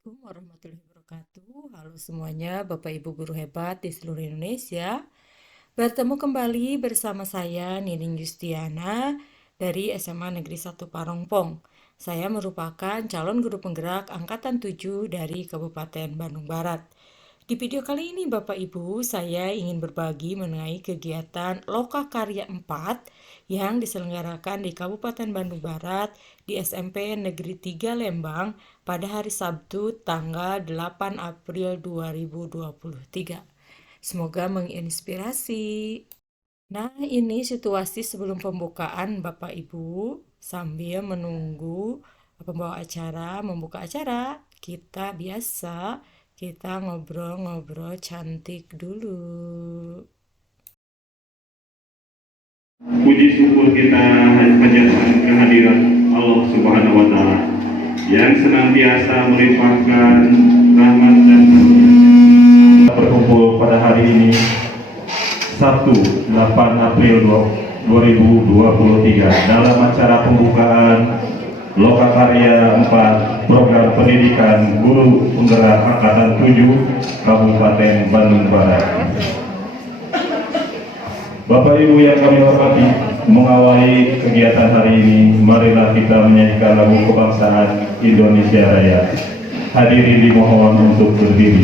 Assalamualaikum warahmatullahi wabarakatuh. Halo semuanya, Bapak Ibu guru hebat di seluruh Indonesia. Bertemu kembali bersama saya Nining Justiana dari SMA Negeri 1 Parongpong. Saya merupakan calon guru penggerak angkatan 7 dari Kabupaten Bandung Barat. Di video kali ini Bapak Ibu, saya ingin berbagi mengenai kegiatan Lokakarya 4 yang diselenggarakan di Kabupaten Bandung Barat di SMP Negeri 3 Lembang pada hari Sabtu tanggal 8 April 2023. Semoga menginspirasi. Nah, ini situasi sebelum pembukaan Bapak Ibu sambil menunggu pembawa acara membuka acara. Kita ngobrol-ngobrol cantik dulu. Puji syukur kita panjatkan kehadiran Allah Subhanahu wa Ta'ala yang senantiasa melimpahkan rahmat dan berkumpul pada hari ini Sabtu 8 April 2023 dalam acara pembukaan Lokakarya 4 Program Pendidikan Guru Penggerak Angkatan 7 Kabupaten Bandung Barat. Bapak Ibu yang kami hormati, mengawali kegiatan hari ini, marilah kita menyanyikan lagu kebangsaan Indonesia Raya. Hadirin dimohon untuk berdiri.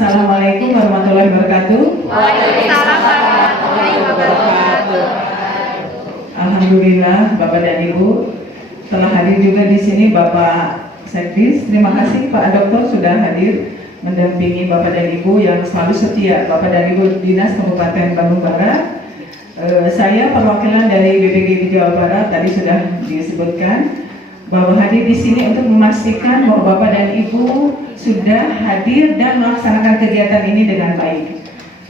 Assalamualaikum warahmatullahi wabarakatuh. Waalaikumsalam warahmatullahi wabarakatuh. Alhamdulillah Bapak dan Ibu telah hadir juga di sini Bapak Sekdis. Terima kasih Pak Dokter sudah hadir mendampingi Bapak dan Ibu yang selalu setia. Bapak dan Ibu Dinas Kabupaten Bandung Barat. Saya perwakilan dari BPGB Jawa Barat tadi sudah disebutkan bahwa hadir di sini untuk memastikan bahwa Bapak dan Ibu sudah hadir dan melaksanakan kegiatan ini dengan baik.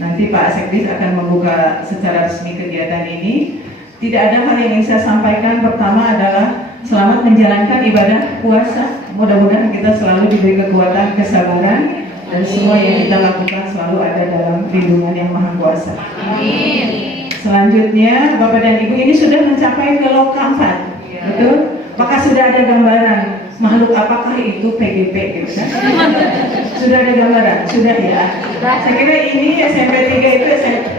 Nanti Pak Sekdis akan membuka secara resmi kegiatan ini. Tidak ada hal yang ingin saya sampaikan. Pertama adalah selamat menjalankan ibadah puasa. Mudah-mudahan kita selalu diberi kekuatan, kesabaran, dan semua yang kita lakukan selalu ada dalam lindungan yang Maha Kuasa. Amin. Selanjutnya, Bapak dan Ibu ini sudah mencapai ke Loka 4, betul? Maka sudah ada gambaran makhluk apakah itu PGP gitu kan? Sudah ada gambaran? Sudah ya? Saya kira ini SMP 3 itu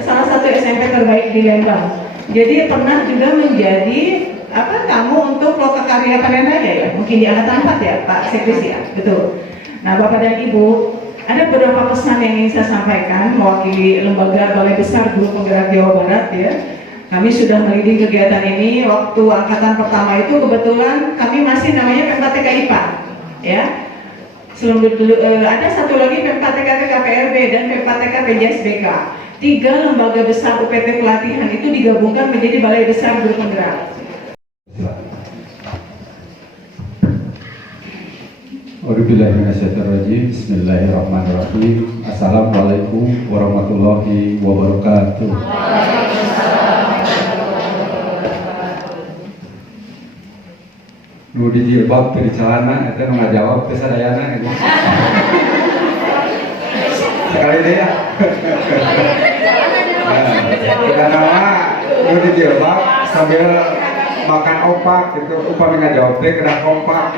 salah satu SMP terbaik di Lembang. Jadi pernah juga menjadi tamu untuk Lokakarya Panen Raya ya? Mungkin di angkatan 4 ya Pak Sekdis ya? Betul. Nah Bapak dan Ibu, ada beberapa pesan yang ingin saya sampaikan mewakili Lembaga Balai Besar Guru Penggerak Jawa Barat ya. Kami sudah meliding kegiatan ini waktu angkatan pertama itu kebetulan kami masih namanya PMK IPA ya. Ada satu lagi PMK KPRB dan PMK PJSBK. 3 lembaga besar UPT pelatihan itu digabungkan menjadi Balai Besar Guru Penggerak. Bismillahirrahmanirrahim. Assalamualaikum warahmatullahi wabarakatuh. Nu di jilbab di celana itu nggak jawab ke sadayana itu. Sekali deh ya. Kita nama nu di jilbab sambil makan opak gitu, upami nggak jawab deh kena kompak.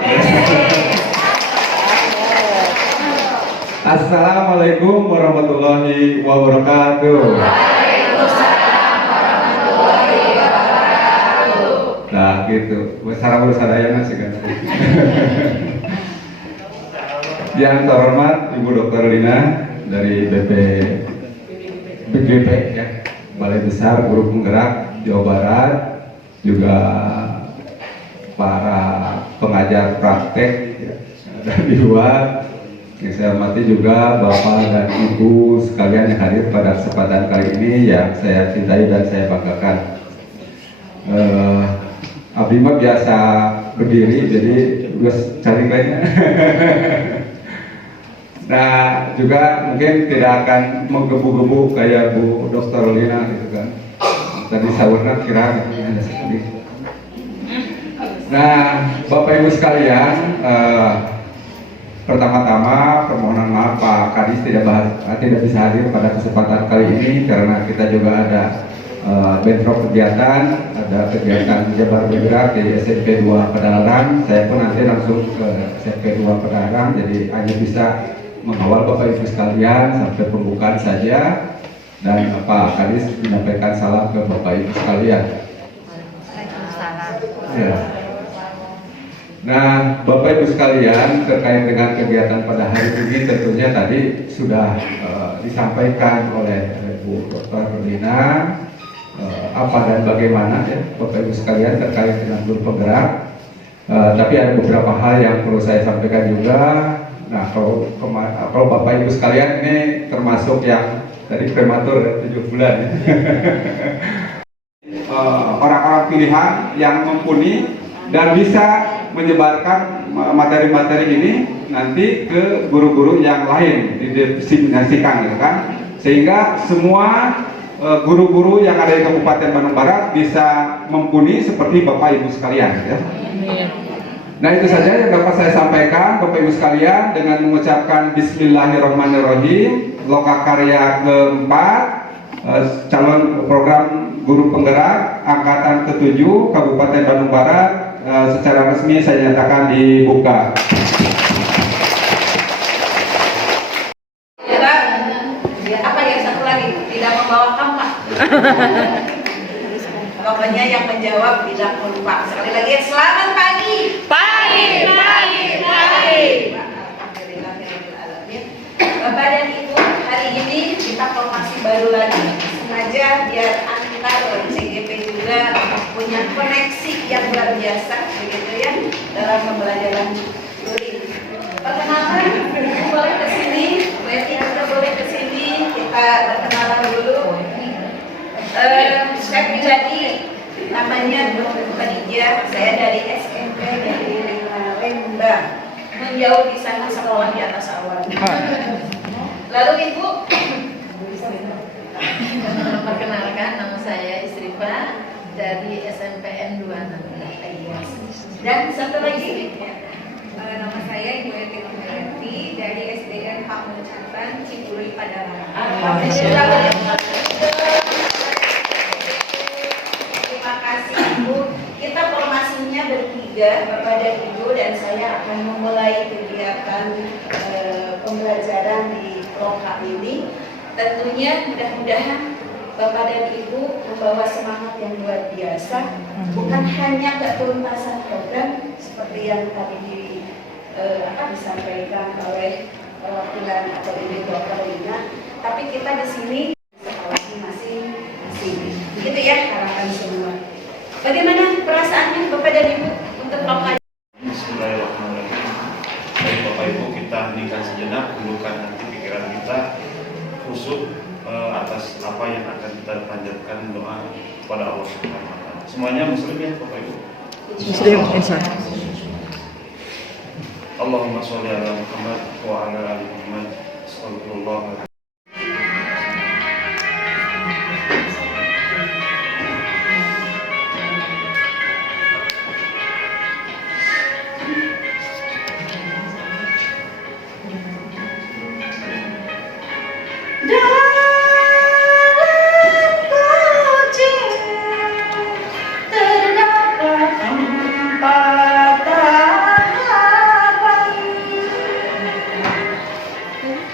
Assalamualaikum warahmatullahi wabarakatuh. Nah gitu, sarang sadayana sih kan. Yang terhormat Ibu Dr. Lina dari BGP ya, Balai Besar Guru Penggerak Jawa Barat, juga para pengajar praktek ya, dan di luar. Yang saya hormati juga Bapak dan Ibu sekalian yang hadir pada kesempatan kali ini yang saya cintai dan saya banggakan. Abdi mah biasa berdiri, jadi terus cari lainnya. Nah, juga mungkin tidak akan menggebu-gebu kayak Bu Dr. Lina gitu kan. Tadi sahurnya kira gitu, hanya sedikit. Nah, Bapak Ibu sekalian, pertama-tama permohonan maaf Pak Kadis tidak bisa hadir pada kesempatan kali ini karena kita juga ada bentrok kegiatan, ada kegiatan Jabar Bergerak di SMP 2 Padalarang. Saya pun nanti langsung ke SMP 2 Padalarang, jadi hanya bisa mengawal Bapak Ibu sekalian sampai pembukaan saja, dan Pak Kadis menyampaikan salam ke Bapak Ibu sekalian. Ya. Nah, Bapak Ibu sekalian, terkait dengan kegiatan pada hari ini tentunya tadi sudah disampaikan oleh Bu Dr. Lina apa dan bagaimana ya Bapak Ibu sekalian terkait dengan guru penggerak. Tapi ada beberapa hal yang perlu saya sampaikan juga. Nah, kalau Bapak Ibu sekalian ini termasuk yang tadi prematur 7 bulan ya. Orang-orang pilihan yang mumpuni dan bisa menyebarkan materi-materi ini nanti ke guru-guru yang lain, didiseminasikan gitu kan, sehingga semua guru-guru yang ada di Kabupaten Bandung Barat bisa mumpuni seperti Bapak Ibu sekalian ya. Nah, itu saja yang dapat saya sampaikan Bapak Ibu sekalian, dengan mengucapkan Bismillahirrahmanirrahim. Lokakarya keempat, calon program guru penggerak angkatan ke-7 Kabupaten Bandung Barat secara resmi saya nyatakan dibuka. Apa yang satu lagi? Tidak membawa kampak. Pokoknya yang menjawab tidak lupa. Sekali lagi, selamat pagi. Pagi. Alhamdulillahirrahmanirrahim. Bapak dan Ibu, hari ini kita formasi baru lagi. Sengaja biar antar CGP juga punya koneksi yang luar biasa, begitu ya, dalam pembelajaran luring. Perkenalan, boleh ke sini, Betty juga boleh ke sini, kita berkenalan dulu. Saya pribadi namanya Dr. Khadijah, saya dari SMP dari Lembang, menjauh di sana sekolah di atas awan. Lalu Ibu, perkenalkan, nama saya Isrifa dari SMPN 26. dan satu lagi, Nama saya Ibu Eti Nurhayati dari SDN Pamul Cantan, Ciburi, Padalarang. Alhamdulillah. Terima kasih Ibu. Kita formasinya bertiga, Bapak dan Ibu, dan saya akan memulai kegiatan pembelajaran di lokal ini. Tentunya mudah-mudahan Bapak dan Ibu membawa semangat yang luar biasa, bukan hanya ketuntasan program seperti yang tadi disampaikan oleh perwakilan atau Ibu Dr. Lina, tapi kita di sini sekolahnya masing-masing. Begitu ya harapan semua. Bagaimana perasaannya Bapak dan Ibu untuk lokal? Bismillahirrahmanirrahim. Baik Bapak Ibu, kita heningkan sejenak, dulukan hati pikiran kita khusyuk atas apa yang akan kita panjatkan doa kepada Allah Subhanahu wa taala. Semuanya muslim ya Bapak Ibu? Muslim, insyaallah. Allahumma sholli ala Muhammad wa ala ali Muhammad. Astagfirullah.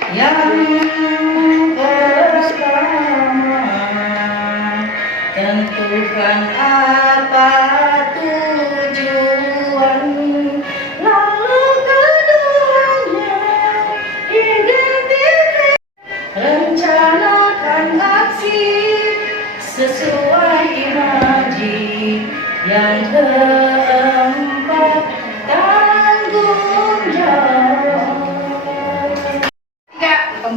yang pertama, tentukan apa tujuan, lalu keduanya identifikasi, rencanakan aksi sesuai imaji. Yang keempat, tanggung jawab. 3, 4,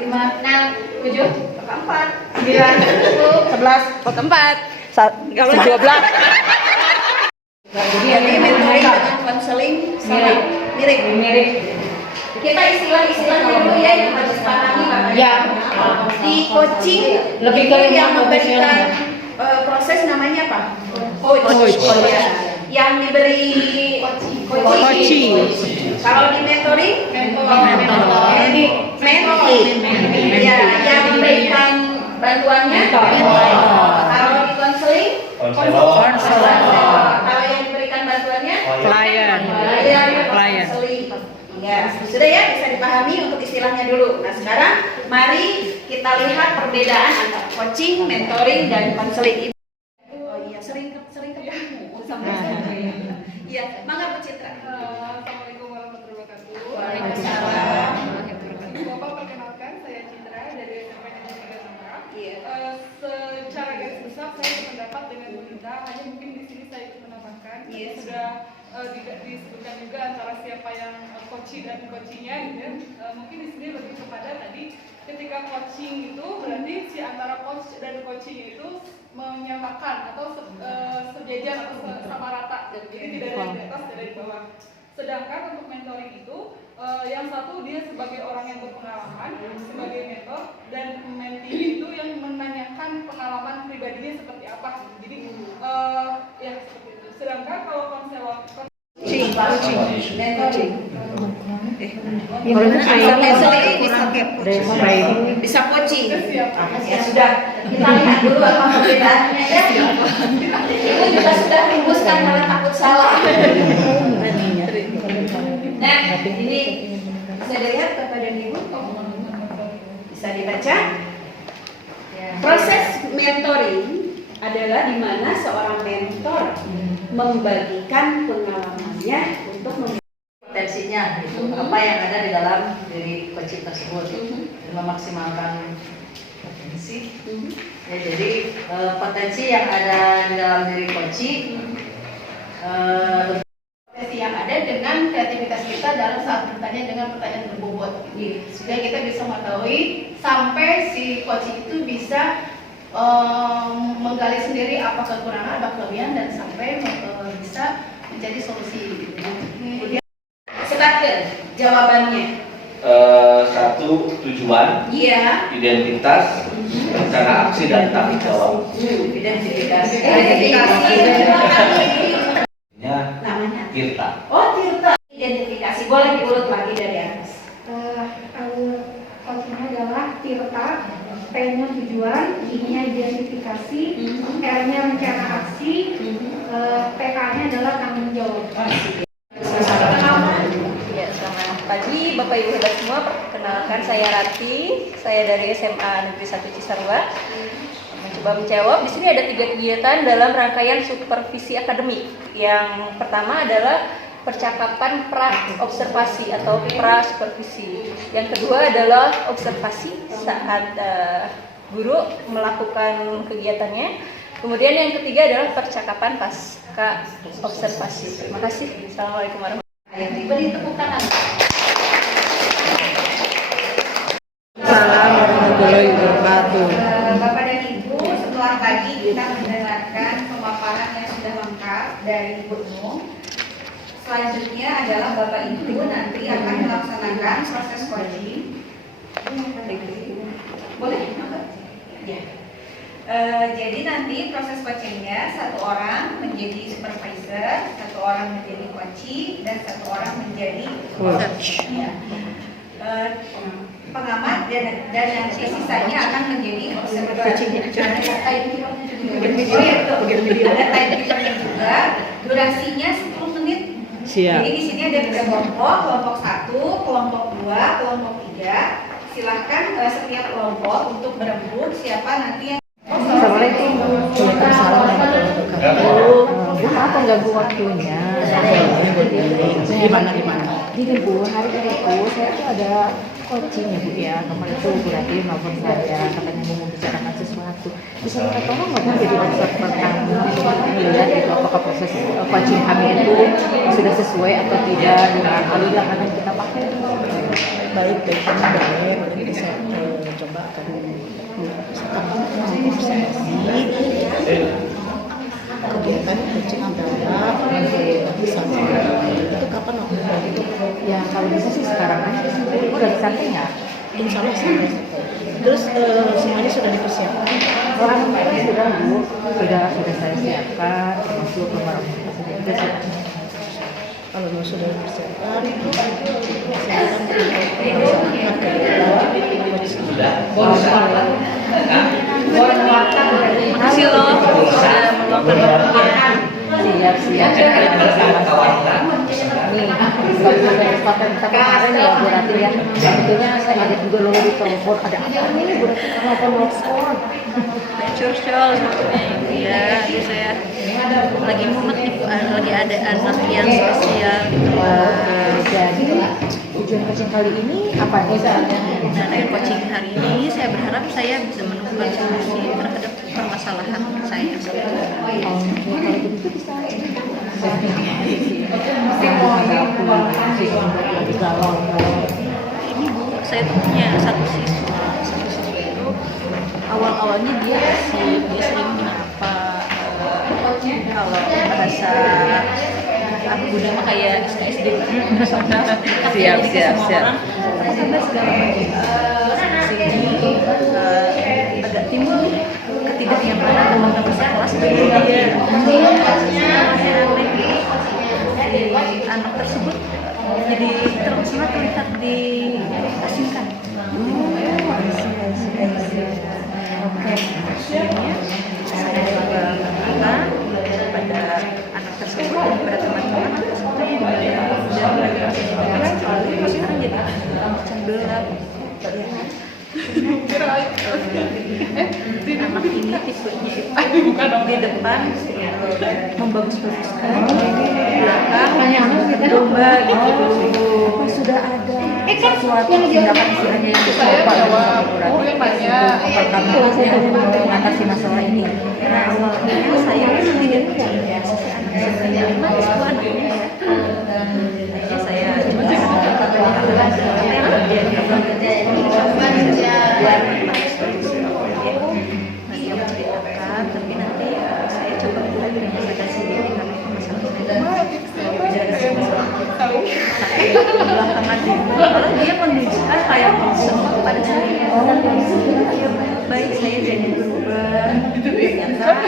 5, 6, 7, 4, 9, 10, 11, 14, 12. Jadi mentoring dengan konseling sama mirip. Kita istilah-istilahnya dulu ya yang harus dipahami Bapak. Ya. Di coaching Lebih itu ke yang profesional. memberikan proses namanya apa? Coach. Ya. Yang diberi coaching. Kalau di mentoring, mentee. Ya, yang memberikan bantuannya. Kalau di konseling, konselor. Kalau yang diberikan bantuannya, klien. Ya, sudah ya, bisa dipahami untuk istilahnya dulu. Nah, sekarang mari kita lihat perbedaan antara coaching, mentoring, dan konseling. Oh iya, sering ketemu sampai iya, mangga Bu Citra. Assalamualaikum warahmatullahi wabarakatuh. Waalaikumsalam. Bapak, perkenalkan saya Citra dari SMP Negeri 3 Tangerang. Iya. Secara garis besar saya sependapat dengan Bu Linda, hanya mungkin di sini saya ikut menambahkan. Iya. Sudah disebutkan juga antara siapa yang coaching dan coachingnya gitu ya. Mungkin di sini lebih kepada tadi ketika coaching itu berarti si antara coach dan coaching itu menyamakan atau sejajar atau sama rata, jadi tidak ada yang di atas, tidak ada di bawah. Sedangkan untuk mentoring itu yang satu dia sebagai orang yang berpengalaman sebagai mentor, dan mentee itu yang menanyakan pengalaman pribadinya seperti apa. Jadi ya seperti itu. Sedangkan kalau konselor bisa coaching. Ya sudah, kita lihat dulu apa perbedaannya ya. Ibu juga sudah rumuskan malah takut salah. Nah, ini bisa dilihat Bapak dan Ibu, bisa dibaca. Proses mentoring adalah di mana seorang mentor membagikan pengalamannya untuk Potensinya itu apa yang ada di dalam diri coaching tersebut dan memaksimalkan potensi. Ya, jadi potensi yang ada di dalam diri coaching, potensi yang ada dengan kreativitas kita dalam saat bertanya dengan pertanyaan berbobot, sehingga kita bisa mengetahui sampai si coaching itu bisa menggali sendiri apa kekurangan, apa kelebihan, dan sampai bisa menjadi solusi. Kemudian sebagai jawabannya. Satu, tujuan, Iya. identitas, rencana aksi, dan tanggung jawab. Identifikasi. Namanya Tirta. Oh, Tirta. Identifikasi, boleh diurut lagi dari atas. Coachingnya adalah Tirta, T-nya tujuan, I-nya identifikasi, R-nya rencana aksi, PK-nya adalah tanggung jawab. Ya, selamat pagi Bapak Ibu hebat semua. Perkenalkan saya Rati, saya dari SMA Negeri 1 Cisarua. Mencoba menjawab. Di sini ada 3 kegiatan dalam rangkaian supervisi akademik. Yang pertama adalah percakapan pra-observasi atau pra-supervisi. Yang kedua adalah observasi saat guru melakukan kegiatannya. Kemudian yang ketiga adalah percakapan pasca observasi. Terima kasih. Assalamualaikum warahmatullahi wabarakatuh. Yang diberi tepuk tangan. Assalamualaikum warahmatullahi wabarakatuh. Bapak dan Ibu, setelah tadi kita mendengarkan pemaparan yang sudah lengkap dari Ibu Nung, selanjutnya adalah Bapak Ibu nanti akan melaksanakan proses coaching. Boleh? Ya. Jadi nanti proses coachingnya satu orang menjadi supervisor, satu orang menjadi coaching, dan satu orang menjadi coach. Ya. Pengamat dan nanti sisanya akan menjadi observer. Ada time keeper juga. Durasinya 10 menit. Siap. Jadi di sini ada 3 kelompok, kelompok 1, kelompok 2, kelompok 3. silahkan setiap kelompok untuk berebut siapa nanti yang. Assalamualaikum. Waalaikumsalam warahmatullahi wabarakatuh. Bu, maaf mengganggu waktunya. Gimana? Gini Bu, hari ini Bu, saya tuh ada coaching ya Bu ya. Kemarin tuh Bu Rati nelfon saya, katanya mau membicarakan sesuatu. Bisa minta tolong nggak Bu jadi observer kami untuk melihat itu apakah proses coaching kami itu sudah sesuai atau tidak dengan alur yang akan kita pakai. Baik, boleh bisa coba akan kegiatan coaching antara sampai itu kapan waktunya? Ya kalau bisa sih sekarang aja. Udah sampai nggak? Insya Allah sampai. Terus semuanya sudah dipersiapkan? Orang sudah Bu, sudah saya siapkan, termasuk nomor organisasi juga sudah. Kalau sudah dipersiapkan, silakan melaksanakan kegiatan. Makasih loh sudah meluangkan waktunya. Siap. Nih, kalau sudah kesempatan kita kemarin ya Bu Rati ya. Sebetulnya saya ada juga loh di telepon, ada apa nih Bu Rati telepon. Curcol sebetulnya itu ya. Jadi saya lagi mumet nih, lagi ada anak yang spesial gitu. Jadi tujuan coaching kali ini apa nih? Nah, dari coaching hari ini saya berharap saya bisa menemukan solusi terhadap permasalahan saya. Kalau begitu bisa. Ini Bu, saya tuh punya satu siswa itu awalnya dia sering menyapa kalau bahasa aku Budi mah kayak SKSD Siap. apa kabar segala macam. Sini agak timbul ketidaknyamanan teman-teman sekelas dengan dia. Anak tersebut jadi sangat terlihat diasingkan. Oke, akhirnya saya juga minta pada anak tersebut dan pada teman-teman seperti dan sekarang jadi macam gelap. Anak ini tipenya di depan membagus-baguskan, di belakang domba gitu. Apa sudah ada sesuatu tindakan istilahnya yang dicoba apa kamu mengatasi masalah ini? Nah, awalnya saya tidak punya anak sebenarnya manis bu anaknya ya. Akhirnya saya coba apa yang terjadi dia menceritakan, tapi nanti saya coba menyelesaikan sendiri karena itu masalah saya belakangan ini malah dia menunjukkan kayak semua pada saya baik saya jadi berubah ternyata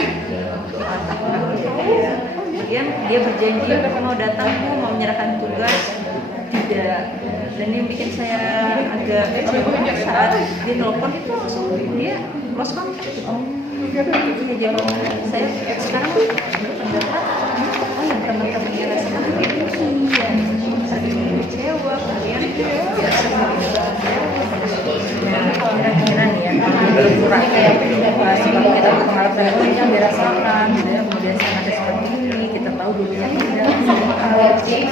kemudian dia berjanji mau datang mau menyerahkan tugas tidak, dan yang bikin saya agak saat dia telepon itu langsung dia lost contact gitu. Jadi saya sekarang berpendapat yang teman-temannya rasakan itu kecewa, kemudian kira-kira nih ya kalau kurang sebab kita pengalaman itu yang dirasakan gitu ya, kemudian ada seperti ini kita tahu dulunya kira-kira apa sih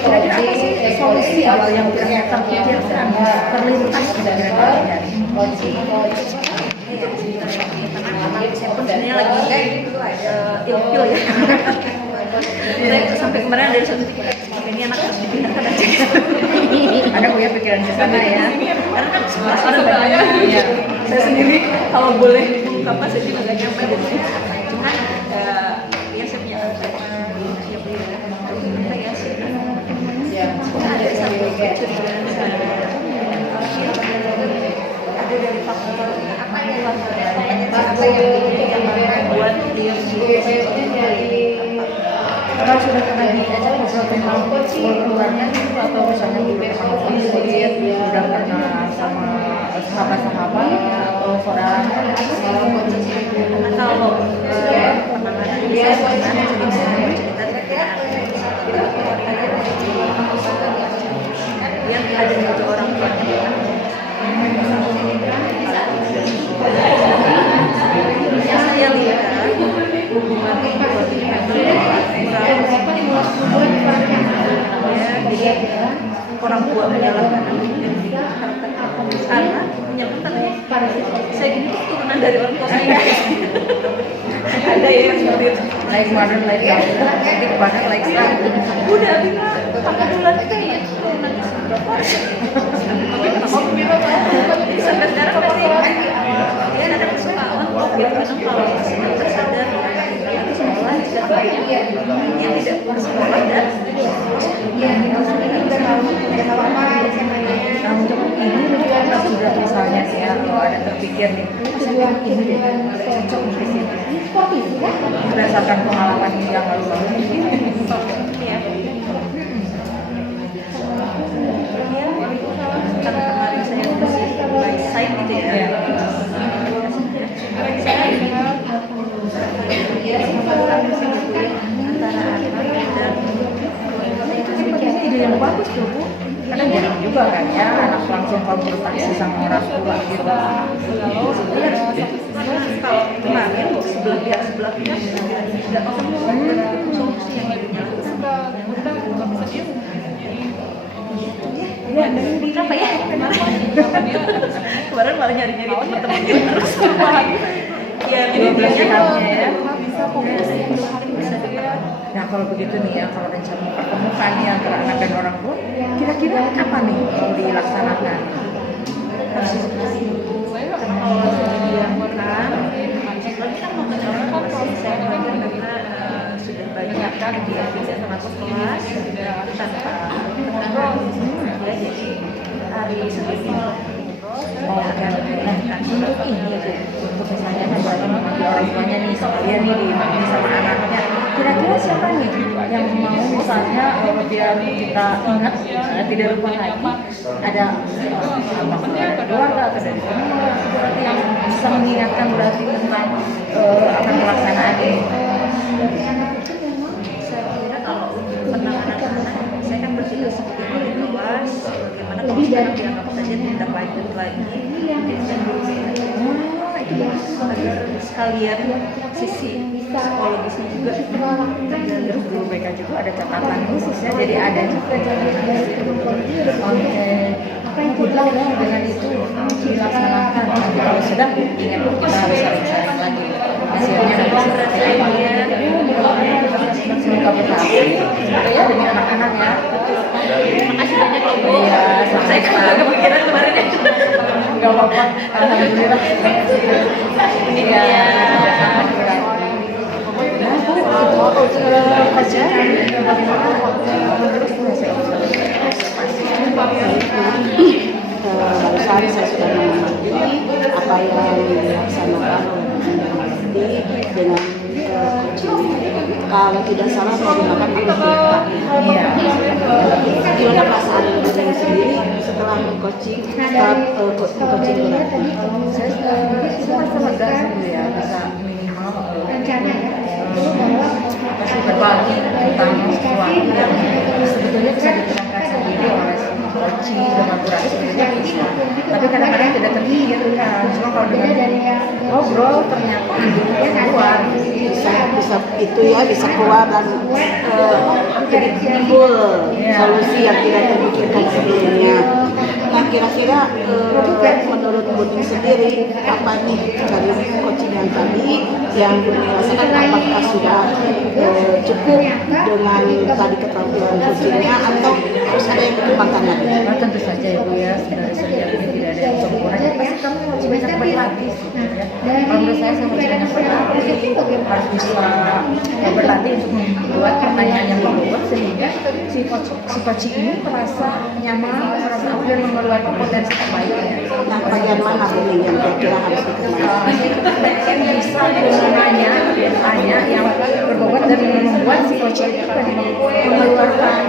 solusi awal yang kita pikirkan terlintas kira-kira dari saya pun sebenarnya lagi ilfil ya. Saya sampai kemarin dari suatu titik ini anak harus dipindahkan aja. ada punya pikiran ke sana ya. Karena kan orang banyak ya. Saya sendiri kalau boleh mengungkapkan saya juga agak nyaman gitu. Cuman ya saya punya siap ya sih. Ada satu kecurigaan saya. Ada dari faktor apa yang membuat dia kalau sudah pernah diajak ngobrol tentang keluarnya atau misalnya dulu sama konflik sudah pernah sama sahabat-sahabat atau saudara kalau penanganan dia sebenarnya cerita dia ada juga orang tua tua menyalahkan anak menyalahkan saya gini tuh turunan dari orang tua saya. Ada yang seperti itu. Like mother, like daughter, like partner, like son. Udah bilang pakai bulan itu ya turunan berapa? Sampai sekarang masih dia ada kesukaan. Kadang kalau tersadar itu sekolah sudah baik, dia tidak pulang sekolah dan nah untuk ini kita sudah misalnya ya kalau ada terpikir nih tujuan ini deh berdasarkan pengalaman yang lalu-lalu ya karena kemarin saya masih by side gitu ya antara anak dan itu sebenarnya ide yang bagus tuh Bu. Kadang jarang juga kan ya anak langsung konsultasi sama orang tua gitu. Kalau kemarin sebelah pihak tidak ketemu solusi yang jadinya kenapa ya kemarin malah nyari-nyari teman-teman terus ya jadi biasanya ya nah kalau begitu nih ya kalau rencana pertemuan nih antara anak dan orang tua kira-kira kapan nih mau dilaksanakan harus kalau dilakukan kita mau menyampaikan saya belajar karena sudah banyak kan dia bisa sama kelas tanpa ngobrol ya jadi hari Senin untuk ini untuk misalnya bagi orang tuanya nih sekalian nih diimami sama anaknya kira-kira siapa nih yang mau misalnya biar kita ingat tidak lupa lagi ada keluarga atau dari teman yang bisa mengingatkan berarti tentang akan pelaksanaan ini. Saya kira kalau untuk penanganan anak saya kan bertugas sebagai wali kelas bagaimana kalau sekarang dianggap saja tidak lanjut lagi agar sekalian sisi psikologisnya juga dan guru BK juga ada catatan khususnya jadi ada juga dengan itu dilaksanakan kalau sudah ingat kita harus rencana lagi hasilnya semoga berhasil ya demi anak-anak ya terima kasih banyak loh Bu ya saya kan agak kepikiran kemarin ya nggak apa-apa alhamdulillah ya barusan saya sudah mengerti apa yang dilaksanakan oleh dengan coaching. Kalau tidak salah menggunakan matematika. Gimana perasaan Ibu sendiri setelah coaching? Coaching berarti saya merasa lega ya bisa minimal masih berbagi tentang sesuatu yang sebetulnya bisa diterapkan sendiri oleh coaching dengan kurang sebetulnya bisa tapi kadang-kadang tidak terpikirkan cuma kalau dengan ngobrol ternyata idenya keluar bisa itu ya bisa keluar dan timbul solusi yang tidak terpikirkan sebelumnya. Nah kira-kira menurut Buning sendiri apa nih dari coaching yang tadi yang Buning rasakan apakah sudah cukup dengan tadi keterampilan coachingnya atau harus ada yang dikembangkan lagi? Nah, tentu saja ya Bu ya sebenarnya saja ini tidak ada yang sempurna jadi pasti kamu harus banyak berlatih ya. Kalau menurut saya harus banyak berlatih harus bisa berlatih untuk membuat pertanyaan yang membuat sehingga si coaching ini merasa nyaman merasa aman dan mengeluarkan potensi terbaiknya. Nah bagian mana Buning yang kira-kira harus dikembangkan? Yang bisa tanya yang berbobot dan membuat si coaching itu mengeluarkan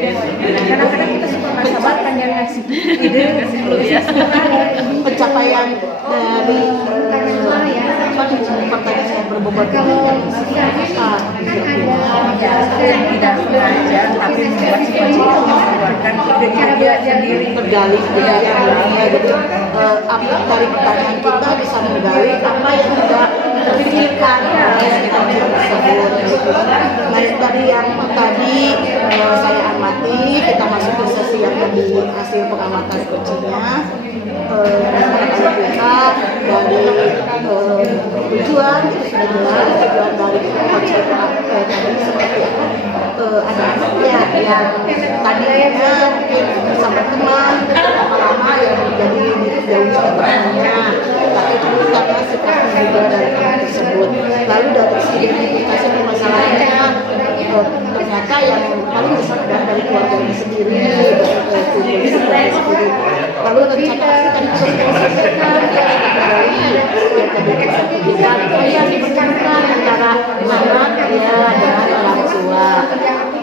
kadang-kadang kita suka nggak sabar kan yang ngasih ide ya pencapaian dari pertanyaan saya berbobot yang tidak sengaja tapi membuat si coaching itu mengeluarkan ide sendiri tergali dari pertanyaan kita bisa menggali apa yang tidak memikirkan tersebut. Nah, dari yang tadi saya amati, kita masuk ke sesi yang kedua, hasil pengamatan coachingnya. Pihak dari tujuan itu sudah jelas, tujuan dari coach tadi seperti apa, anak-anaknya yang tadinya mungkin bersama teman lama-lama yang menjadi jauh temannya, tapi terus karena sikapnya juga dari anak tersebut. Lalu dari segi identifikasi permasalahannya, ternyata yang paling besar adalah dari keluarganya sendiri, lalu rencana aksi tadi sudah disampaikan yang diperlukan antara anak dengan orang tua,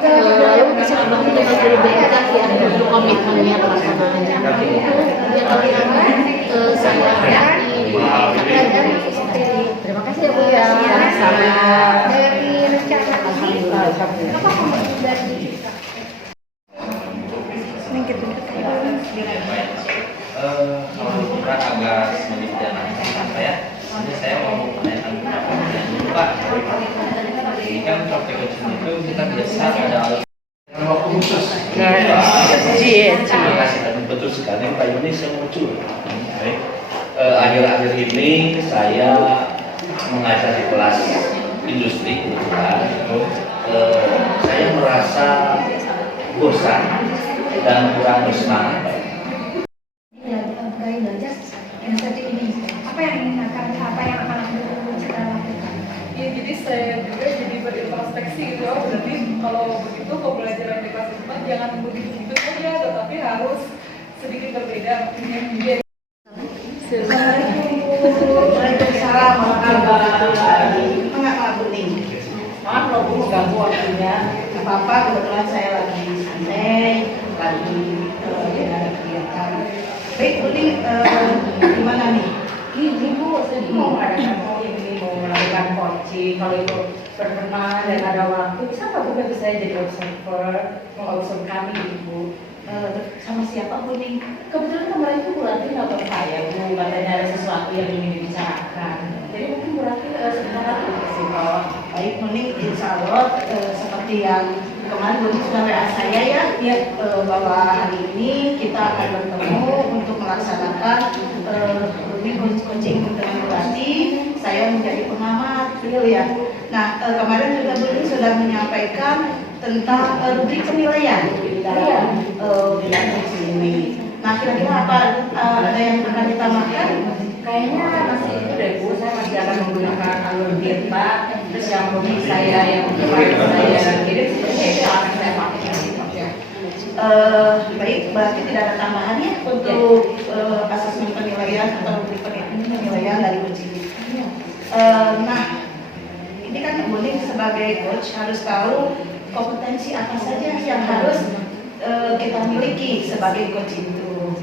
lalu bisa dibangun dengan guru BK yang komitmennya pelaksanaannya. Mungkin itu yang saya terima kasih ya Bu ya. Sama Dari rencana alhamdulillah. apa komitmen dari Kalau berat agak sedikit jangan saya. Nanti saya mau menanyakan beberapa pertanyaan dulu Pak. Ini kan praktek coaching itu kita biasa ada waktu khusus. Terima kasih tadi betul sekali Pak Yoni, saya mau curhat. Baik. Akhir-akhir ini saya mengajar di kelas industri kebetulan. Saya merasa bosan dan kurang bersemangat. gaya belajar yang seperti ini? Apa yang akan kita lakukan? Ya, jadi saya juga jadi berintrospeksi gitu. Berarti kalau begitu pembelajaran di kelas 4 jangan begitu saja, tetapi harus sedikit berbeda. Waalaikumsalam warahmatullahi. Mengapa kuning? Maaf kalau Bu mengganggu waktunya. Apa-apa, kebetulan saya lagi santai, lagi ada kegiatan. Baik, kuning gimana nih? Ini Bu, saya mau mengadakan ini, mau melakukan coaching. Kalau itu berkenan dan ada waktu, bisa nggak Bu bantu saya jadi observer, mengobserv kami Bu? Sama siapa kuning? Kebetulan kemarin itu Bu Ranti nelfon saya Bu, katanya ada sesuatu yang ingin dibicarakan. Jadi mungkin Bu Ranti sebentar lagi kasih tahu. Baik, kuning insya Allah seperti yang kemarin Bu sudah WA saya ya, bahwa hari ini kita akan bertemu untuk melaksanakan coaching dengan Bu Ranti. Saya menjadi pengamat gitu ya. Nah, kemarin juga Bu sudah menyampaikan tentang rubrik penilaian di dalam coaching ini. Nah, kira-kira apa ada yang akan ditambahkan? Kayaknya masih itu deh Bu, saya masih akan menggunakan alur Dirta, terus yang hobi saya, yang saya kirim, sebenarnya itu yang akan saya pakai. Baik, berarti tidak ada tambahannya untuk asesmen penilaian atau rubrik penilaian dari coaching ini. Nah, ini kan Bu Ning sebagai coach harus tahu kompetensi apa saja yang harus kita miliki sebagai coach itu.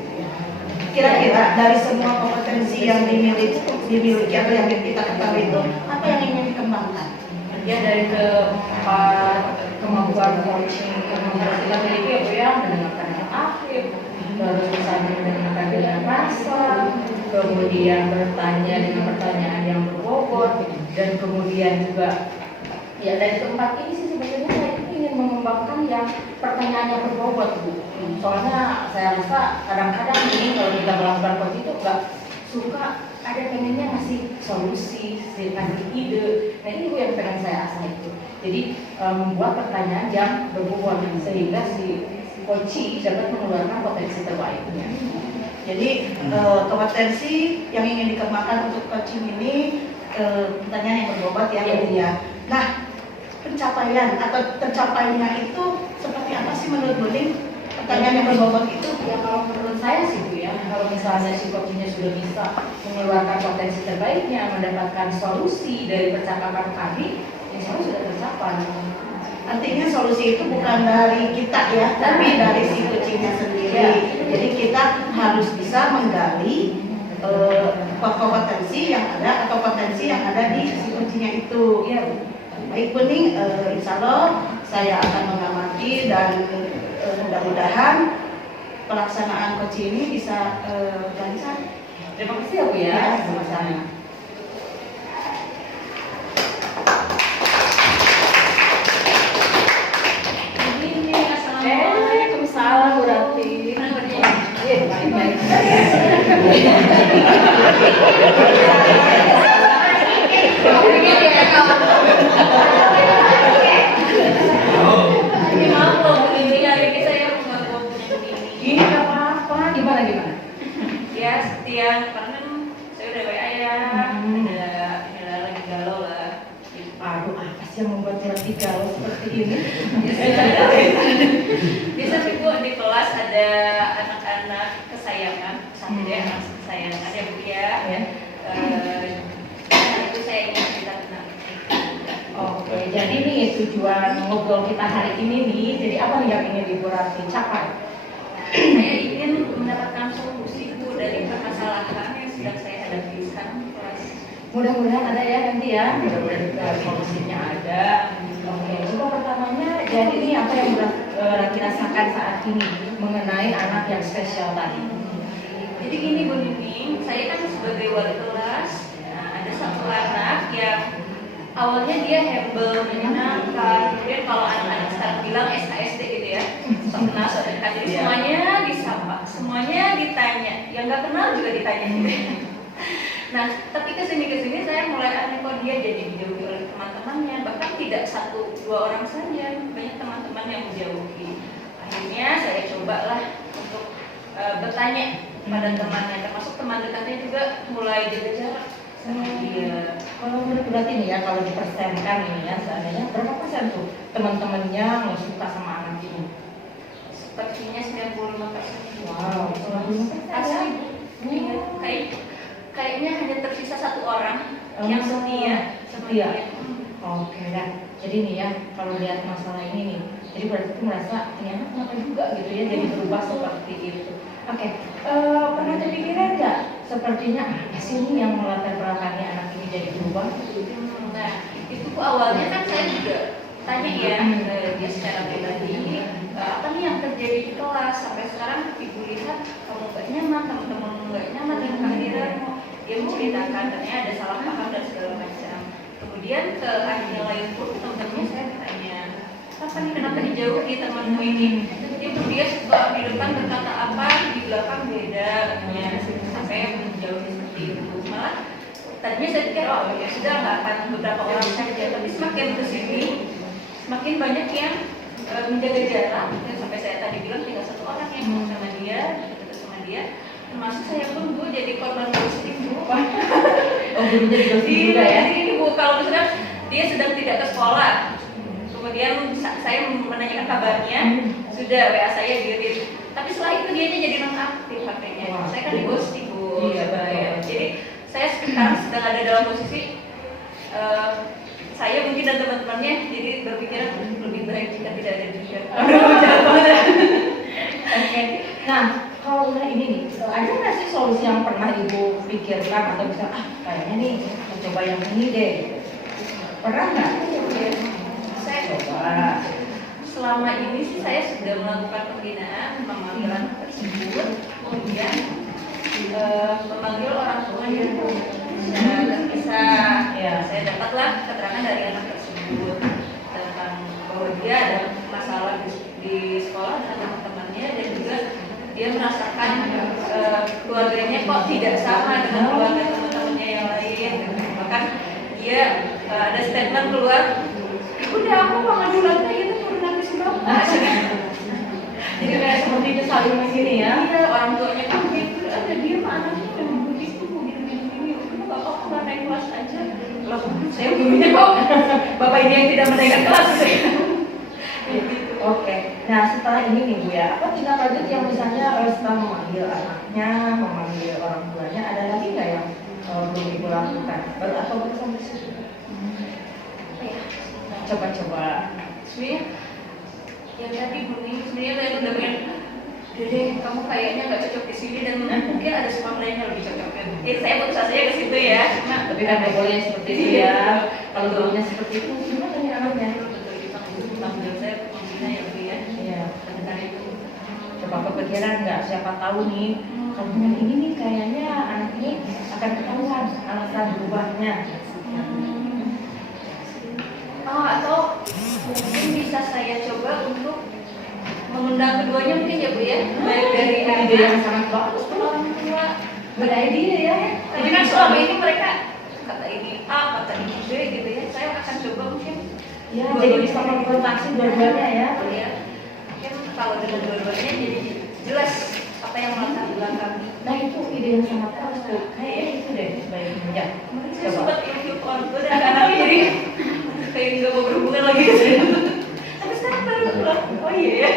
Kira-kira dari semua kompetensi yang dimiliki atau yang kita ketahui itu apa yang ingin dikembangkan? Ya, dari keempat kemampuan coaching yang kita miliki ya Bu ya, mendengarkan yang aktif, terus bisa mendengarkan dengan rasa, kemudian bertanya dengan pertanyaan yang berbobot, dan kemudian juga ya dari keempat ini sih sebetulnya saya ingin mengembangkan yang pertanyaan yang berbobot Bu. Soalnya saya rasa kadang-kadang ini kalau kita melakukan coaching itu nggak suka ada pengennya ngasih solusi, ngasih ide. Nah ini Bu yang pengen saya asah itu. Jadi membuat pertanyaan yang berbobot sehingga si coaching dapat mengeluarkan potensi terbaiknya. Jadi kompetensi yang ingin dikembangkan untuk coaching ini pertanyaan yang berbobot ya. Ya. Nah, pencapaian atau tercapainya itu seperti apa sih menurut Bu Ning? Pertanyaan yang berbobot itu? Ya kalau menurut saya sih Bu ya, kalau misalnya si coachingnya sudah bisa mengeluarkan potensi terbaiknya, mendapatkan solusi dari percakapan kami, insya Allah sudah tercapai. Artinya solusi itu bukan dari kita ya, tapi dari si coachingnya sendiri. Ya. Jadi kita harus bisa menggali kompetensi yang ada atau potensi yang ada di si coachingnya itu. Ya. Baik Bu Ning, insya Allah saya akan mengamati dan mudah-mudahan pelaksanaan coaching ini bisa lancar. Terima kasih ya Bu ya. Sama-sama. baik. Ini maaf loh Bu Nini, hari ini saya mengaku punya Bu Nini. Ini nggak apa-apa. Gimana? Ya, seperti yang kemarin saya udah WA ya, ada lagi galau lah. Aduh, apa sih yang membuat lagi galau seperti ini? Bisa sih Bu, di kelas ada anak-anak kesayangan, sampai anak kesayangan ya Bu ya. Itu saya ingin cerita tentang Oke, jadi nih tujuan ngobrol kita hari ini nih, jadi apa nih yang ingin Ibu Rati capai? Saya ingin mendapatkan solusi Bu dari permasalahan yang sedang saya hadapi sekarang di kelas. Mudah-mudahan ada ya nanti ya, mudah-mudahan solusinya ada. Oke, coba pertamanya, jadi ini apa yang Rati rasakan saat ini mengenai anak yang spesial tadi? Jadi gini Bu Nining, saya kan sebagai wali kelas, ada satu anak yang awalnya dia humble, menyenangkan, kemudian kalau anak-anak sekarang bilang SKSD gitu ya, sok kenal, sok dekat, jadi semuanya disapa, semuanya ditanya, yang nggak kenal juga ditanya gitu. Nah, tapi kesini saya mulai aneh kok dia jadi dijauhi oleh teman-temannya, bahkan tidak 1-2 orang saja, banyak teman-teman yang menjauhi. Akhirnya saya cobalah untuk bertanya pada temannya, termasuk teman dekatnya juga mulai jaga jarak sama dia. Kalau menurut berarti nih ya, kalau dipersenkan ini ya, seandainya berapa persen tuh teman-temannya nggak suka sama anak ini? Sepertinya 95%. Wow, 95%. Asli Bu. Iya, kayaknya hanya tersisa 1 orang yang setia. Oke, nah jadi nih ya, kalau lihat masalah ini nih, jadi berarti tuh merasa ternyata kenapa juga gitu ya, jadi berubah seperti itu. Oke, pernah terpikiran nggak sepertinya apa sih ini yang melatar belakangi anak ini jadi berubah? Nah, itu awalnya kan saya juga tanya ya dia secara pribadi, apa nih yang terjadi di kelas sampai sekarang Ibu lihat kamu gak nyaman, teman-teman gak nyaman dengan kehadiranmu. Dia menceritakan ternyata ada salah paham dan segala macam. Kemudian ke akhirnya lain pun teman-temannya saya bertanya, apa nih kenapa dijauhi temanmu ini? Itu dia suka di depan berkata apa, di belakang beda katanya, sampai menjauhi seperti itu. Malah tadinya saya pikir oh ya sudah nggak akan beberapa orang saja, tapi semakin kesini semakin banyak yang menjaga jarak. Dan sampai saya tadi bilang tinggal 1 orang yang mau sama dia, dekat sama dia. Termasuk saya pun Bu jadi korban ghosting Bu. Oh, jadi ghosting juga ya? Ini Bu, kalau misalnya dia sedang tidak ke sekolah, kemudian saya menanyakan kabarnya, sudah WA saya di-read. Tapi setelah itu dia jadi nonaktif HP-nya. Saya kan di ghosting Bu. Iya, betul. Jadi saya sekarang sedang ada dalam posisi saya mungkin dan teman-temannya jadi berpikiran lebih baik jika tidak ada dia. Oke, nah kalau udah ini nih, ada nggak sih solusi yang pernah Ibu pikirkan atau bisa kayaknya nih mau coba yang ini deh? Pernah nggak? Saya coba. Selama ini sih saya sudah melakukan pembinaan, memanggil anak tersebut, kemudian memanggil orang tuanya. Bisa saya dapatlah keterangan dari anak tersebut tentang bahwa dia ada masalah di sekolah dengan teman-temannya, dan juga dia merasakan keluarganya kok tidak sama dengan keluarga teman-temannya yang lain. Bahkan dia ada statement keluar, ibu udah aku mau ngadu lagi itu turun nanti sebab. Jadi kayak seperti itu saling begini ya? Iya, orang tuanya kan gitu, ada dia mah anaknya memang begitu, begini-begini. Kenapa bapak kok nggak naik kelas aja? Loh, saya gurunya kok bapak ini yang tidak menaikkan kelas. Oke, nah setelah ini nih Bu ya, apa tindak lanjut yang misalnya setelah memanggil anaknya, memanggil orang tuanya, ada lagi nggak yang belum Ibu lakukan? Baru atau baru sampai situ? Coba-coba. Sebenarnya yang tadi bunyi sebenarnya saya udah pengen, Dede kamu kayaknya nggak cocok di sini dan mungkin ada sekolah lain yang lebih cocok. Saya putus asanya ke situ ya. Tapi kan boleh seperti itu ya. Kalau dulunya seperti itu, gimana nih anaknya? Panggil saya pembina ya Bu ya. Iya. Benar itu. Coba kepikiran nggak? Siapa tahu nih, kalau dengan ini nih kayaknya anak ini akan ketahuan alasan berubahnya. Atau mungkin bisa saya coba untuk mengundang keduanya mungkin ya Bu ya, baik dari ide yang sangat bagus Good idea ya. Tapi kan selama ini mereka kata ini A, kata ini B gitu ya. Saya akan coba mungkin. Ya, jadi bisa mengkonfirmasi dua-duanya ya. Iya. Mungkin kalau dengan dua-duanya jadi jelas apa yang melatar belakang. Nah itu ide yang sangat bagus tuh. Kayaknya itu deh sebaiknya. Ya. Saya sempat review orang tua dan anak jadi kayak nggak mau berhubungan lagi ke saya. Tapi sekarang baru pulang. Oh iya ya.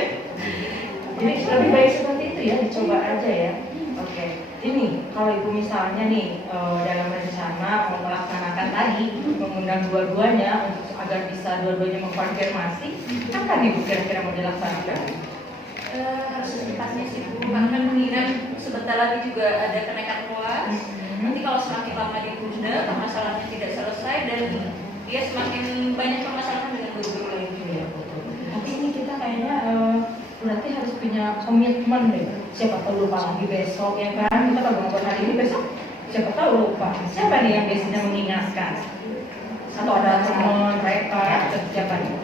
Jadi lebih baik seperti itu ya, dicoba aja ya. Oke. Ini kalau ibu misalnya nih dalam rencana mau melaksanakan tadi mengundang dua-duanya untuk agar bisa dua-duanya mengkonfirmasi, kan tadi bu kira-kira mau dilaksanakan? Harus secepatnya sih Bu, karena kan mengingat sebentar lagi juga ada kenaikan kelas. Nanti kalau semakin lama ditunda, permasalahannya tidak selesai dan dia semakin banyak permasalahan dengan guru lainnya. Nanti ini kita kayaknya berarti harus punya komitmen deh. Siapa tahu lupa lagi besok ya kan? Kita kalau ngobrol hari ini besok, siapa tahu lupa. Siapa nih yang biasanya mengingatkan? Atau ada teman mereka atau siapa nih?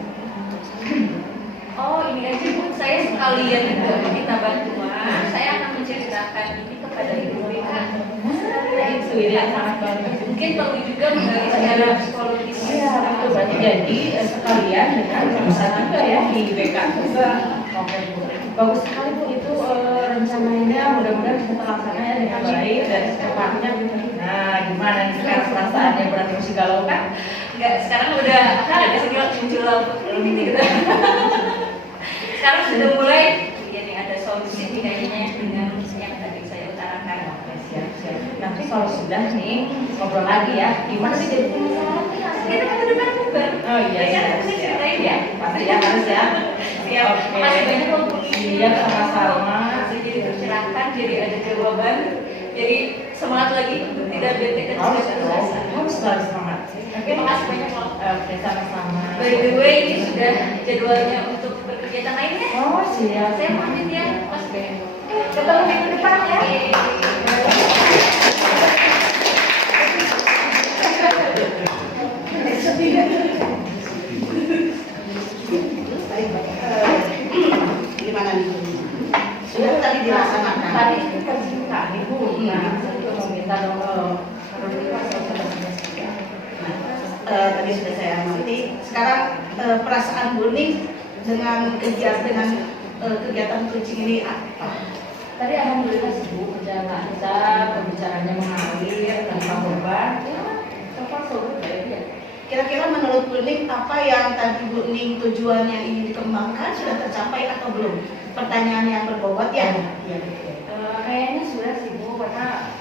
Oh ini aja Bu, saya sekalian juga minta bantuan. Saya akan menceritakan ini kepada Ibu BK. Itu ide yang sangat bagus. Mungkin perlu juga menggali secara psikologis. Iya, betul. Berarti jadi sekalian dengan bisa juga ya di BK. Oke Bu, bagus sekali Bu itu rencananya mudah-mudahan bisa terlaksana ya dengan baik dan secepatnya. Nah, gimana nih sekarang perasaannya berarti masih galau kan? Enggak, sekarang udah ada sini muncul lampu ini gitu. Sekarang sudah mulai ya nih ada solusi nih kayaknya dengan yang tadi saya utarakan. Siap. Nanti kalau sudah nih ngobrol lagi ya, gimana sih jadi masalah? Kita kan udah bubar. Oh iya, saya ceritain ya. Pasti ya harus ya. Siap. Makasih banyak untuk Iya, sama-sama. Jadi tercerahkan, jadi ada jawaban. Jadi semangat lagi untuk tidak bete ketika selesai. Harus semangat. Terima kasih banyak loh. Oke, sama-sama. By the way, ini sudah jadwalnya untuk berkegiatan lainnya. Oh, siap. Saya pamit ya, Mas Ben. Ketemu minggu depan ya. Gimana nih? Sudah tadi dilaksanakan. Tadi percintaan ibu. Nah, saya mau minta dong. Tadi sudah saya amati. Sekarang perasaan Bu Ning dengan kegiatan coaching ini apa? Tadi alhamdulillah sih Bu, berjalan lancar, pembicaranya mengalir tanpa beban. Ya, so ya. Kira-kira menurut Bu Ning apa yang tadi Bu Ning tujuan yang ingin dikembangkan sudah tercapai atau belum? Pertanyaan yang berbobot ya? Iya. Kayaknya sudah sih Bu, karena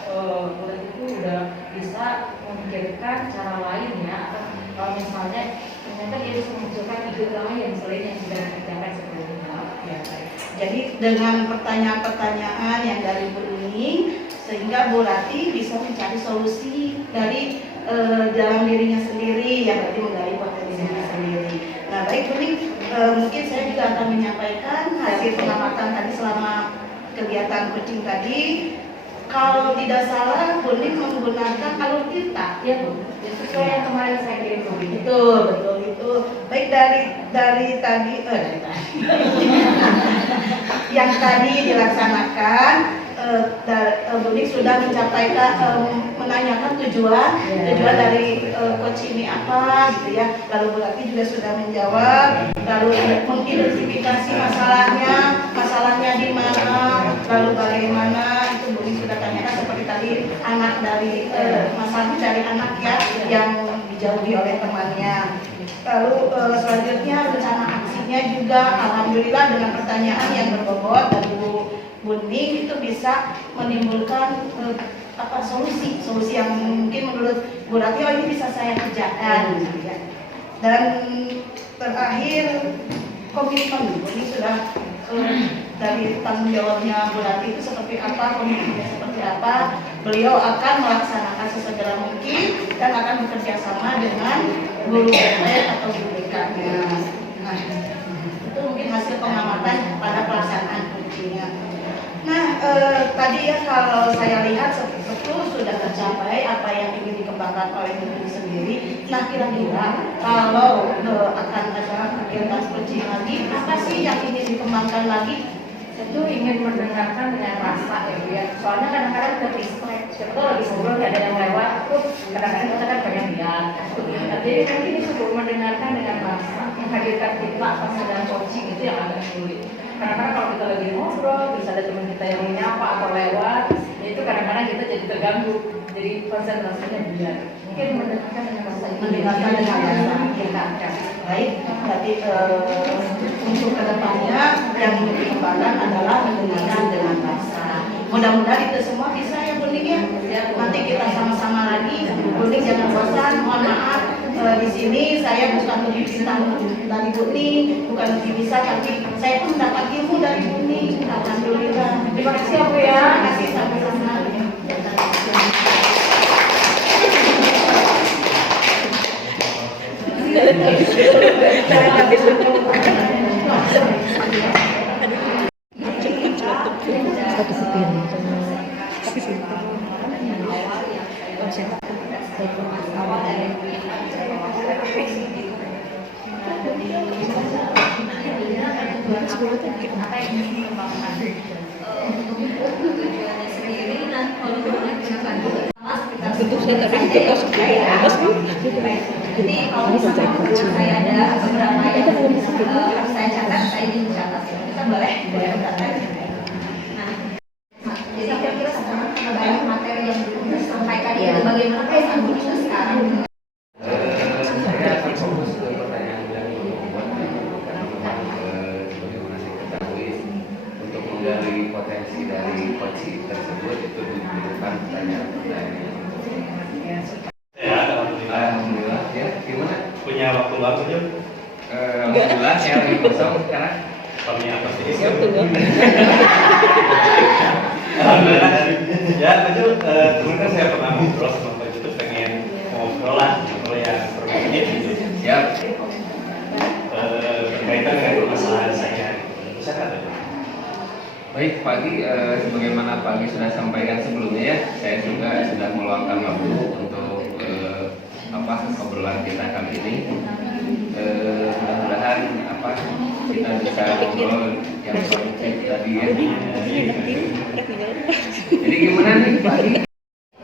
bulan itu udah bisa memikirkan cara lain ya. Kalau misalnya ternyata dia bisa memunculkan ide lain selain yang sudah dikerjakan sebelumnya. Ya, jadi dengan pertanyaan-pertanyaan yang dari Bu Ning, sehingga Bu Rati bisa mencari solusi dari dalam dirinya sendiri, ya berarti menggali potensinya sendiri. Nah baik Bu Ning, mungkin saya juga akan menyampaikan hasil pengamatan tadi selama kegiatan coaching tadi. Kalau tidak salah, Bu Ning menggunakan alur tinta, ya Bu. Sesuai yang kemarin saya kirim Bu. Betul itu. Baik dari tadi yang tadi dilaksanakan, Bu Ning sudah menanyakan tujuan dari coach ini apa, gitu ya. Lalu Bu Rati juga sudah menjawab, lalu mengidentifikasi masalahnya di mana, lalu bagaimana itu Bu Ning sudah tanyakan seperti tadi anak dari masalah dari anak ya yang dijauhi oleh temannya. Lalu selanjutnya rencana aksinya juga alhamdulillah dengan pertanyaan yang berbobot dan Bu Ning itu bisa menimbulkan solusi yang mungkin menurut Bu Rati ini bisa saya kerjakan gitu ya. Dan terakhir komitmen Bu Ning sudah dari tanggung jawabnya Bu Rati itu seperti apa, komitmennya seperti apa. Beliau akan melaksanakan sesegera mungkin dan akan bekerja sama dengan guru BK atau guru BK-nya. Nah, itu mungkin hasil pengamatan pada pelaksanaan coaching-nya. Nah, tadi ya kalau saya lihat betul sudah tercapai apa yang ingin dikembangkan oleh guru sendiri. Nah, kira-kira kalau akan ada kegiatan coaching lagi, apa sih yang ingin dikembangkan lagi? Tentu ingin mendengarkan dengan rasa ya Bu ya. Soalnya kadang-kadang ke distract siapa tahu lagi ngobrol ada yang lewat, terus kadang-kadang kita kan pengen lihat. Jadi mungkin ini cukup mendengarkan dengan bahasa menghadirkan kita pas sedang coaching itu yang agak sulit. Kadang-kadang kalau kita lagi ngobrol, terus ada teman kita yang menyapa atau lewat, ya itu kadang-kadang kita jadi terganggu, jadi konsentrasinya bulat. Mungkin mendengarkan dengan bahasa kita akan. Baik, berarti untuk kedepannya yang dikembangkan adalah mendengarkan dengan bahasa. Mudah-mudahan itu semua bisa ya Buning ya. Nanti kita sama-sama lagi. Buning jangan bosan. Mohon maaf di sini saya bukan lebih pintar dari Buning, bukan lebih bisa, tapi saya pun dapat ilmu dari Buning. Alhamdulillah. Terima kasih ya Bu ya. Terima kasih sama-sama. Jadi kalau misalkan saya ada beberapa yang harus saya catat, saya dicatat. Kita boleh catat. Nah, jadi kira-kira sekarang banyak materi yang disampaikan itu bagaimana pesan kita sekarang? Saya akan fokus ke pertanyaan dari Bobot karena sebagaimana saya ketahui untuk menggali potensi dari coaching tersebut itu dibutuhkan pertanyaan-pertanyaan. Alhamdulillah ya, gimana? Punya waktu luang aja? Alhamdulillah saya lagi kosong sekarang. Kami apa sih? Alhamdulillah ya, Baju kemarin kan saya pernah ngobrol sama Baju tuh pengen ngobrol yang berbeda gitu. Siap. Berkaitan dengan permasalahan saya. Bisa kan? Baik, Pagi, sebagaimana Pagi sudah sampaikan sebelumnya ya, saya juga sudah meluangkan waktu untuk obrolan kita kali ini. Mudah-mudahan kita bisa ngobrol yang produktif tadi ya. Jadi gimana nih Pagi?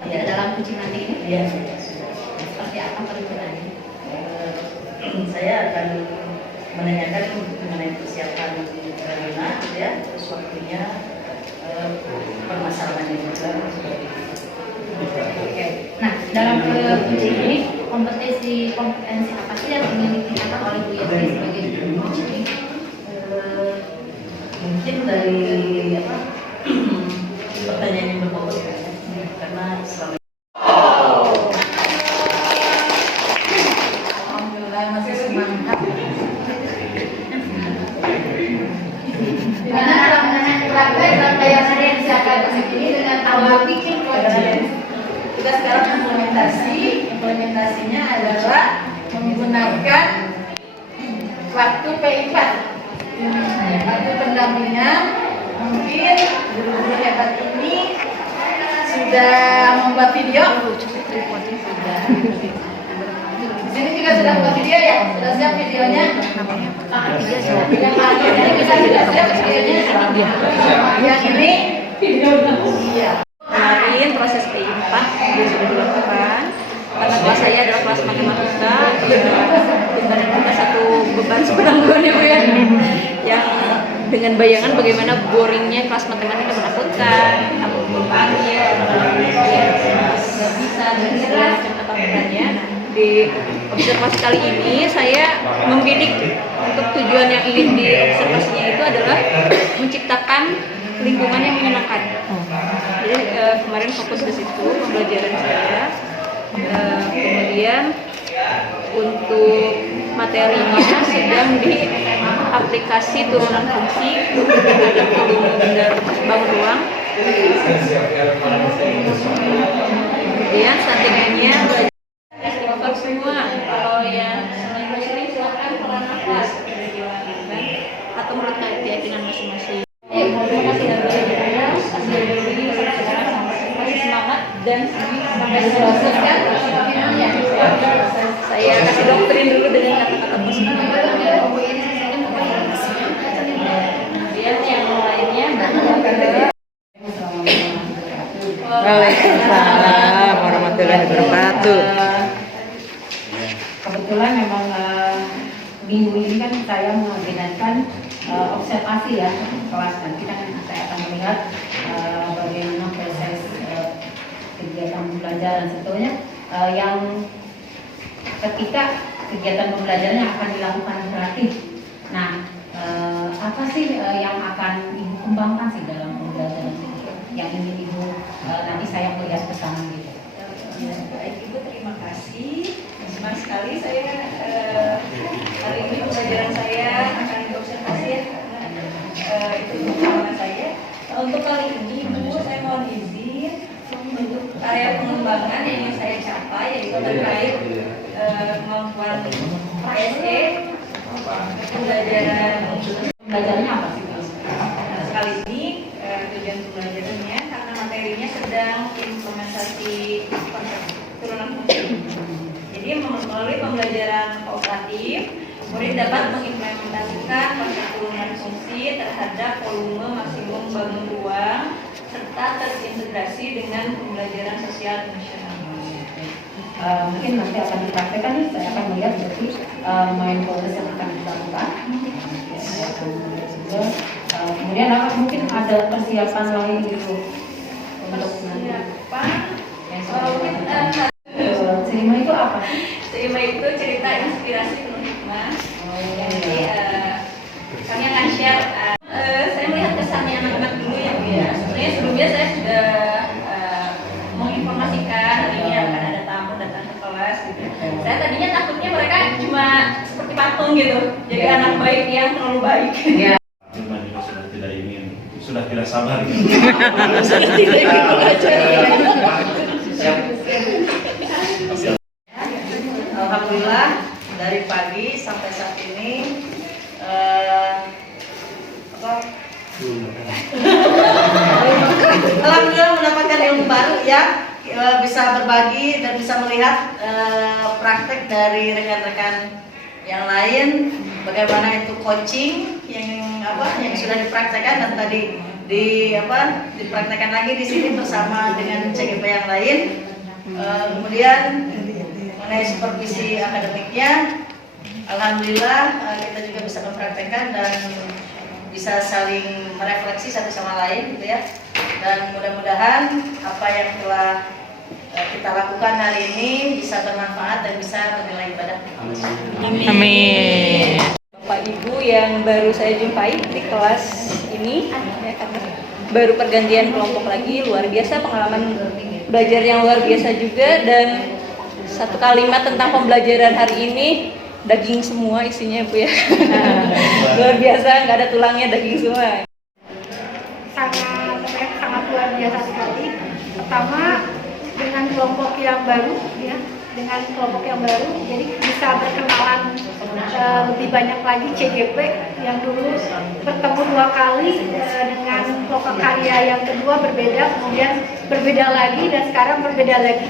Ya, dalam coaching nanti ya, seperti apa perbedaannya? Saya akan menanyakan mengenai persiapan Karina ya, terus waktunya permasalahannya juga seperti itu. Oke. Nah, dalam coaching ini kompetensi apa sih yang ingin ditingkatkan oleh Bu Yati sebagai coaching? Mungkin dari pertanyaan yang berbobot ya, karena selama Alhamdulillah masih semangat. Dimana rangkaian ada yang disiapkan di sini dengan tambah pikir Kita sekarang implementasinya adalah menggunakan waktu P4. Waktu pendampingan, mungkin guru-guru hebat ini sudah membuat video. Di sini juga sudah membuat video ya, sudah siap videonya. Yang kita sudah siap videonya. Yang ini videonya. Iya. Kemarin proses P4 sudah dilakukan karena kelas saya adalah kelas matematika, dan kita satu beban sebenarnya Bu ya, yang dengan bayangan bagaimana boringnya kelas matematika menakutkan, apa bebannya, nggak bisa dan segala macam ketakutannya. Di observasi kali ini saya membidik untuk tujuan yang ingin diobservasinya itu adalah menciptakan lingkungan yang menyenangkan. Jadi kemarin fokus ke situ pembelajaran saya. Kemudian untuk materinya sedang di aplikasi turunan fungsi terhadap volume benda bangun ruang. Kemudian strateginya belajar semua. Kalau yang selain muslim silahkan pelan nafas atau menurut keyakinan masing-masing. Masih semangat dan sampai selesai. Saya kasih doktrin dulu dengan kata-kata positif. Kemudian yang lainnya Waalaikumsalam warahmatullahi wabarakatuh. Kebetulan memang minggu ini kan saya mengagendakan observasi ya kelas. Nanti kan saya akan melihat bagaimana proses kegiatan pembelajaran sebetulnya yang ketika kegiatan pembelajarannya akan dilakukan interaktif. Nah, apa sih yang akan Ibu kembangkan sih dalam pembelajaran yang ingin Ibu nanti saya melihat bersama gitu. Baik Ibu, terima kasih. Senang sekali saya hari ini pembelajaran saya akan diobservasi itu pengalaman saya. Untuk kali ini Ibu, saya mohon izin untuk area pengembangan yang ingin saya capai yaitu terkait kemampuan PSE Pembelajarannya apa sih? Nah, sekali ini tujuan pembelajarannya karena materinya sedang implementasi konsep turunan fungsi. Jadi melalui pembelajaran kooperatif, murid dapat mengimplementasikan konsep turunan fungsi terhadap volume maksimum bangun ruang serta terintegrasi dengan pembelajaran sosial emosional. Mungkin nanti akan dipraktekkan, saya akan melihat berarti mindfulness yang akan dilakukan. Ya, saya akan melihat juga. Kemudian mungkin ada persiapan lain gitu untuk Serima itu apa? Serima itu cerita inspirasi penuh hikmah. Jadi kami akan share. Saya melihat kesannya anak-anak dulu ya Bu ya. Sebenarnya sebelumnya saya sudah menginformasikan hari ini akan ada tamu datang ke kelas gitu. Saya tadinya takutnya mereka cuma seperti patung gitu, jadi anak baik yang terlalu baik. Firman juga sudah tidak ingin, sudah tidak sabar. Alhamdulillah dari pagi sampai saat ini alhamdulillah mendapatkan ilmu baru ya, bisa berbagi dan bisa melihat praktek dari rekan-rekan yang lain, bagaimana itu coaching yang sudah dipraktekkan dan tadi dipraktekkan lagi di sini bersama dengan CGP yang lain. Kemudian mengenai supervisi akademiknya, alhamdulillah kita juga bisa mempraktekkan dan bisa saling merefleksi satu sama lain gitu ya. Dan mudah-mudahan apa yang telah kita lakukan hari ini bisa bermanfaat dan bisa bernilai ibadah. Amin. Bapak Ibu yang baru saya jumpai di kelas ini, ya, karena baru pergantian kelompok lagi, luar biasa pengalaman belajar yang luar biasa juga. Dan satu kalimat tentang pembelajaran hari ini, daging semua isinya Bu ya. Luar biasa, nggak ada tulangnya, daging semua. Sangat luar biasa sekali. Pertama dengan kelompok yang baru ya, jadi bisa berkenalan lebih banyak lagi CGP yang dulu bertemu 2 kali dengan kelompok karya yang kedua berbeda, kemudian berbeda lagi dan sekarang berbeda lagi.